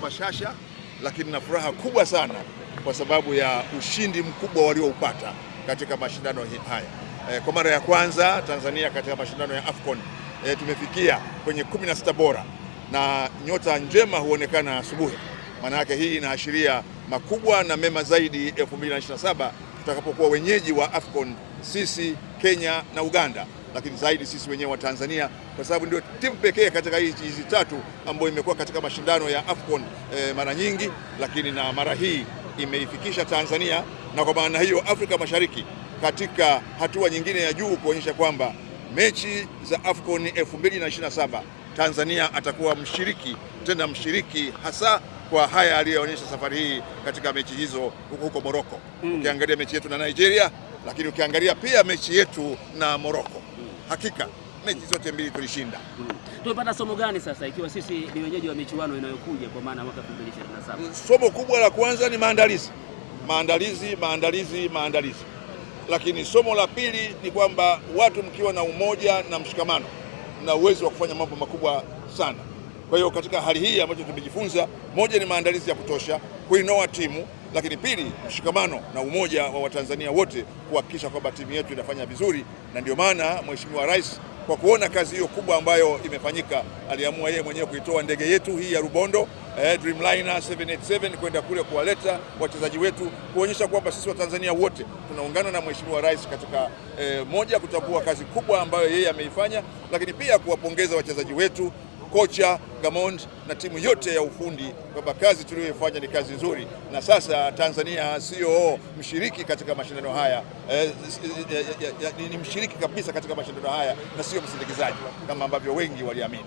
bashasha, lakini na furaha kubwa sana kwa sababu ya ushindi mkubwa walioupata katika mashindano haya. Kwa mara ya kwanza Tanzania katika mashindano ya AFCON tumefikia kwenye 16 bora, na nyota njema huonekana asubuhi. Maana yake hii inaashiria makubwa na mema zaidi 2027 tutakapokuwa wenyeji wa AFCON, sisi Kenya na Uganda, lakini zaidi sisi wenyewe wa Tanzania, kwa sababu ndio timu pekee katika hizi tatu ambayo imekuwa katika mashindano ya AFCON mara nyingi, lakini na mara hii imeifikisha Tanzania, na kwa maana hiyo Afrika Mashariki katika hatua nyingine ya juu, kuonyesha kwamba mechi za AFCON 2027 Tanzania atakuwa mshiriki, tena mshiriki hasa kwa haya aliyoonyesha safari hii katika mechi hizo huko Morocco. Ukiangalia mechi yetu na Nigeria, lakini ukiangalia pia mechi yetu na Morocco, hakika mechi zote mbili tulishinda. Tumepata somo gani sasa ikiwa sisi ni wenyeji wa michuano inayokuja kwa maana mwaka 2027? Somo kubwa la kwanza ni maandalizi. Lakini somo la pili ni kwamba watu mkiwa na umoja na mshikamano na uwezo wa kufanya mambo makubwa sana. Kwa hiyo katika hali hii ambacho tumejifunza, moja ni maandalizi ya kutosha kuinoa timu, lakini pili mshikamano na umoja wa Watanzania wote kuhakikisha kwamba timu yetu inafanya vizuri, na ndio maana Mheshimiwa Rais kwa kuona kazi hiyo kubwa ambayo imefanyika aliamua yeye mwenyewe kuitoa ndege yetu hii ya Rubondo Dreamliner 787 kwenda kule kuwaleta wachezaji wetu, kuonyesha kwamba sisi Watanzania wote tunaungana na Mheshimiwa Rais katika moja, kutambua kazi kubwa ambayo yeye ameifanya, lakini pia kuwapongeza wachezaji wetu, kocha Gamond na timu yote ya ufundi kwamba kazi tuliyoifanya ni kazi nzuri, na sasa Tanzania sio mshiriki katika mashindano haya, ni mshiriki kabisa katika mashindano haya na sio msindikizaji kama ambavyo wengi waliamini.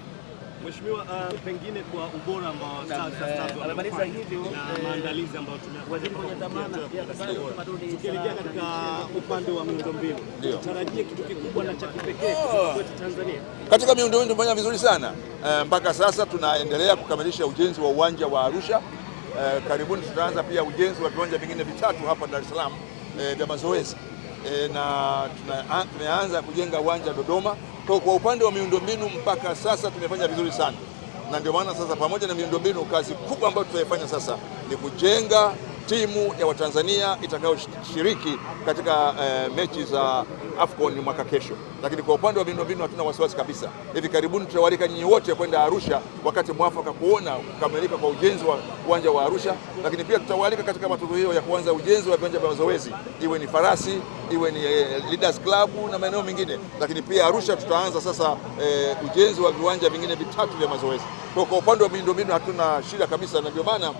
Mheshimiwa, pengine kwa ubora ambao sasa amemaliza hivyo na maandalizi ambayo tukielekea katika upande wa miundombinu, tarajie kitu kikubwa na cha kipekee kwa Tanzania katika miundombinu. Tumefanya vizuri sana mpaka sasa, tunaendelea kukamilisha ujenzi wa uwanja wa Arusha. Karibuni tutaanza pia ujenzi wa viwanja vingine vitatu hapa Dar es Salaam vya mazoezi, na tumeanza kujenga uwanja Dodoma. Kwa upande wa miundombinu mpaka sasa tumefanya vizuri sana, na ndio maana sasa pamoja na miundombinu, kazi kubwa ambayo tutaifanya sasa ni kujenga timu ya Watanzania itakayoshiriki katika mechi za AFCON mwaka kesho. Lakini kwa upande wa miundombinu hatuna wasiwasi kabisa. Hivi karibuni tutawalika nyinyi wote kwenda Arusha wakati mwafaka kuona kukamilika kwa ujenzi wa uwanja wa Arusha, lakini pia tutawalika katika matukio ya kuanza ujenzi wa viwanja vya mazoezi, iwe ni Farasi, iwe ni Leaders Club na maeneo mengine. Lakini pia Arusha tutaanza sasa ujenzi wa viwanja vingine vitatu vya mazoezi. Kwa upande wa miundombinu hatuna shida kabisa, na ndio maana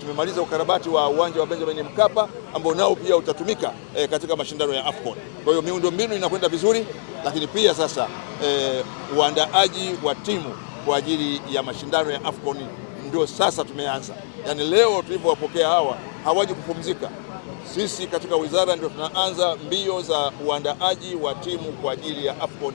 tumemaliza ukarabati wa uwanja wa Benjamin Mkapa ambao nao pia utatumika katika mashindano ya AFCON. Kwa hiyo miundombinu inakwenda vizuri, lakini pia sasa uandaaji wa timu kwa ajili ya mashindano ya AFCON ndio sasa tumeanza. Yaani leo tulivyowapokea hawa hawaji kupumzika. Sisi katika wizara ndio tunaanza mbio za uandaaji wa timu kwa ajili ya AFCON.